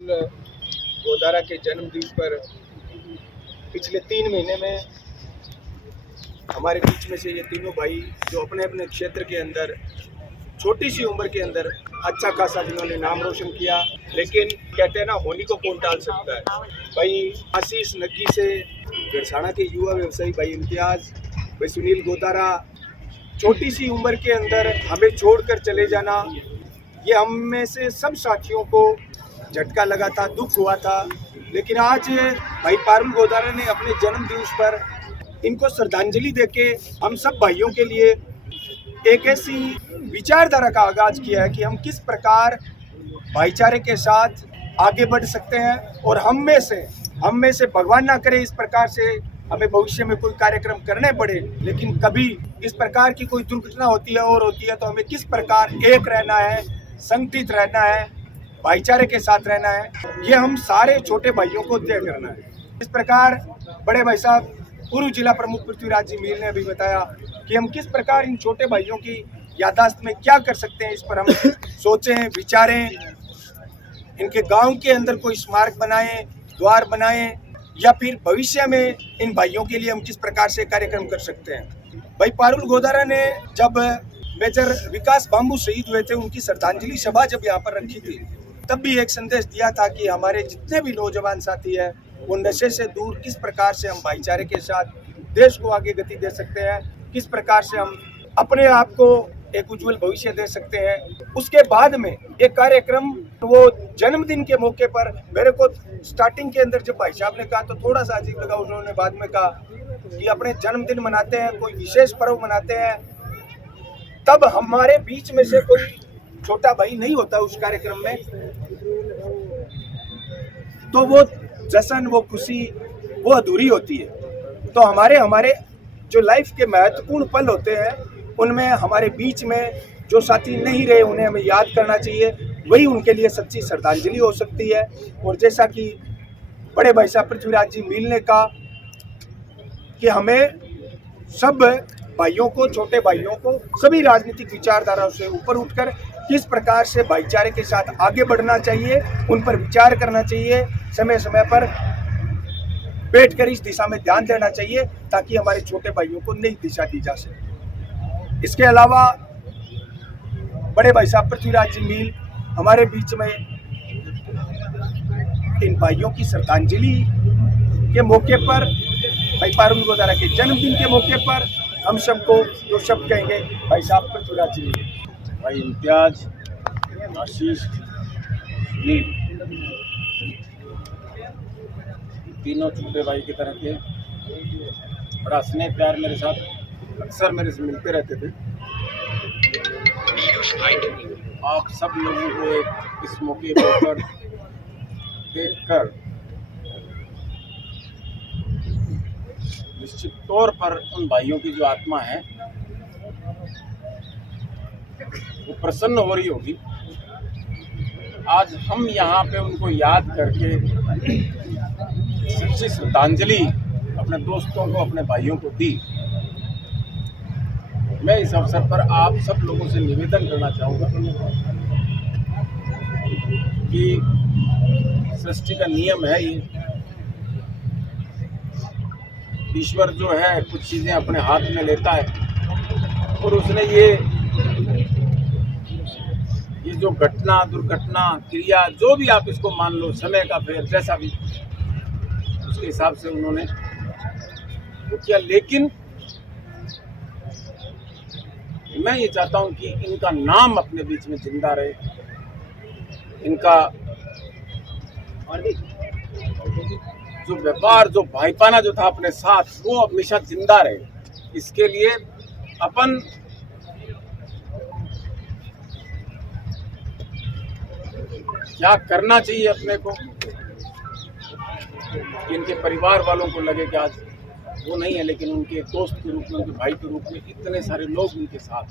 गोदारा के जन्मदिन पर पिछले 3 महीने में हमारे बीच में से ये तीनों भाई जो अपने अपने क्षेत्र के अंदर छोटी सी उम्र के अंदर अच्छा खासा जिन्होंने नाम रोशन किया, लेकिन कहते हैं ना, होनी को कौन टाल सकता है। भाई आशीष नग्गी से गरसाना के युवा व्यवसायी भाई इम्तियाज, भाई सुनील गोदारा, छोटी सी उम्र के अंदर हमें छोड़कर चले जाना, ये हम में से सब साथियों को झटका लगा था, दुख हुआ था। लेकिन आज भाई पारुल गोदारा ने अपने जन्म दिवस पर इनको श्रद्धांजलि देके हम सब भाइयों के लिए एक ऐसी विचारधारा का आगाज किया है कि हम किस प्रकार भाईचारे के साथ आगे बढ़ सकते हैं। और हम में से भगवान ना करे इस प्रकार से हमें भविष्य में कोई कार्यक्रम करने पड़े, लेकिन कभी इस प्रकार की कोई दुर्घटना होती है तो हमें किस प्रकार एक रहना है, संगठित रहना है, भाईचारे के साथ रहना है, ये हम सारे छोटे भाइयों को तय करना है। इस प्रकार बड़े भाई साहब पूर्व जिला प्रमुख पृथ्वीराज जी मील ने भी बताया कि हम किस प्रकार इन छोटे भाइयों की याददाश्त में क्या कर सकते हैं, इस पर हम सोचें, विचारें, इनके गांव के अंदर कोई स्मारक बनाएं, द्वार बनाएं, या फिर भविष्य में इन भाइयों के लिए हम किस प्रकार से कार्यक्रम कर सकते हैं। भाई पारुल गोदारा ने जब मेजर विकास बांबू शहीद हुए थे, उनकी श्रद्धांजलि सभा जब यहाँ पर रखी थी, तब भी एक संदेश दिया था कि हमारे जितने भी नौजवान साथी हैं वो नशे से दूर किस प्रकार से हम भाईचारे के साथ देश को आगे गति दे सकते हैं, किस प्रकार से हम अपने आप को एक उज्जवल भविष्य दे सकते हैं। उसके बाद में एक कार्यक्रम, वो जन्मदिन के मौके पर मेरे को स्टार्टिंग के अंदर जब भाई साहब ने कहा तो थोड़ा सा अजीब लगा। उन्होंने बाद में कहा कि अपने जन्मदिन मनाते हैं, कोई विशेष पर्व मनाते हैं, तब हमारे बीच में से कोई छोटा भाई नहीं होता उस कार्यक्रम में, तो वो जश्न, वो खुशी, वो अधूरी होती है। तो हमारे जो लाइफ के महत्वपूर्ण पल होते हैं, उनमें हमारे बीच में जो साथी नहीं रहे उन्हें हमें याद करना चाहिए, वही उनके लिए सच्ची श्रद्धांजलि हो सकती है। और जैसा कि बड़े भाई साहब पृथ्वीराज जी मील ने कहा कि हमें सब भाइयों को, छोटे भाइयों को, सभी राजनीतिक विचारधाराओं से ऊपर उठकर किस प्रकार से भाईचारे के साथ आगे बढ़ना चाहिए, उन पर विचार करना चाहिए, समय समय पर बैठकर इस दिशा में ध्यान देना चाहिए ताकि हमारे छोटे भाइयों को नई दिशा दी जा सके। इसके अलावा बड़े भाई साहब पृथ्वीराज जी मील हमारे बीच में इन भाइयों की श्रद्धांजलि के मौके पर, भाई पारुल गोदारा के जन्मदिन के मौके पर हम सबको जो शब्द कहेंगे भाई साहब पृथ्वीराज जी मील, भाई इम्तियाज, आशीष, सुनील, तीनों छोटे भाई की तरह के, बड़ा स्नेह प्यार मेरे साथ अक्सर मेरे से मिलते रहते थे। आप सब लोगों को इस मौके पर देखकर निश्चित तौर पर उन भाइयों की जो आत्मा है वो प्रसन्न हो रही होगी। आज हम यहाँ पे उनको याद करके सच्ची श्रद्धांजलि अपने दोस्तों को, अपने भाइयों को दी। मैं इस अवसर पर आप सब लोगों से निवेदन करना चाहूँगा कि सृष्टि का नियम है ये, ईश्वर जो है कुछ चीज़ें अपने हाथ में लेता है और उसने ये जो घटना, दुर्घटना, क्रिया, जो भी आप इसको मान लो, समय का फेर, जैसा भी, उसके हिसाब से उन्होंने वो किया। लेकिन मैं ये चाहता हूं कि इनका नाम अपने बीच में जिंदा रहे, इनका जो व्यापार, जो भाईपाना जो था अपने साथ, वो हमेशा जिंदा रहे। इसके लिए अपन क्या करना चाहिए अपने को, इनके परिवार वालों को लगे कि आज वो नहीं है, लेकिन उनके दोस्त के रूप में, उनके भाई के रूप में इतने सारे लोग उनके साथ।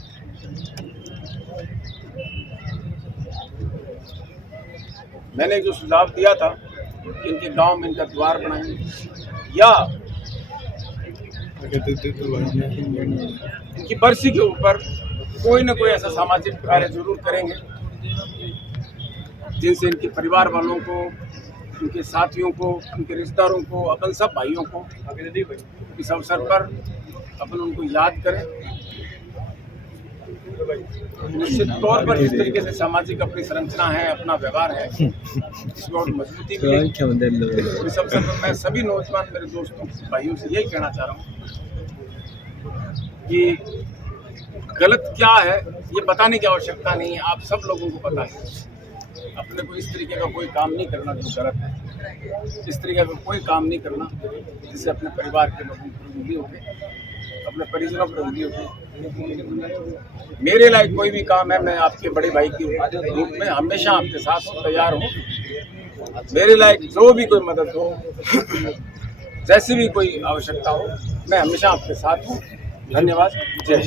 मैंने जो सुझाव दिया था कि इनके गांव में इनका द्वार बनाएंगे या इनकी बरसी के ऊपर कोई ना कोई ऐसा सामाजिक कार्य जरूर करेंगे जिनसे इनके परिवार वालों को, उनके साथियों को, उनके रिश्तेदारों को, अपन सब भाइयों को इस अवसर पर अपन उनको याद करें। निश्चित तौर पर जिस तरीके से सामाजिक अपनी संरचना है, अपना व्यवहार है, इसमें और मजबूती मिलेगी। और इस अवसर पर मैं सभी नौजवान मेरे दोस्तों भाइयों से यही कहना चाह रहा हूँ कि गलत क्या है ये बताने की आवश्यकता नहीं है, आप सब लोगों को पता है। अपने को इस तरीके का कोई काम नहीं करना जो गलत है, इस तरीके का कोई काम नहीं करना जिससे अपने परिवार के लोगों पर उंगली उठे, अपने परिजनों पर उंगली उठे। मेरे लायक कोई भी काम है, मैं आपके बड़े भाई के रूप में हमेशा आपके साथ तैयार हूँ। मेरे लायक जो भी कोई मदद हो, जैसी भी कोई आवश्यकता हो, मैं हमेशा आपके साथ हूँ। धन्यवाद। जय हिंद।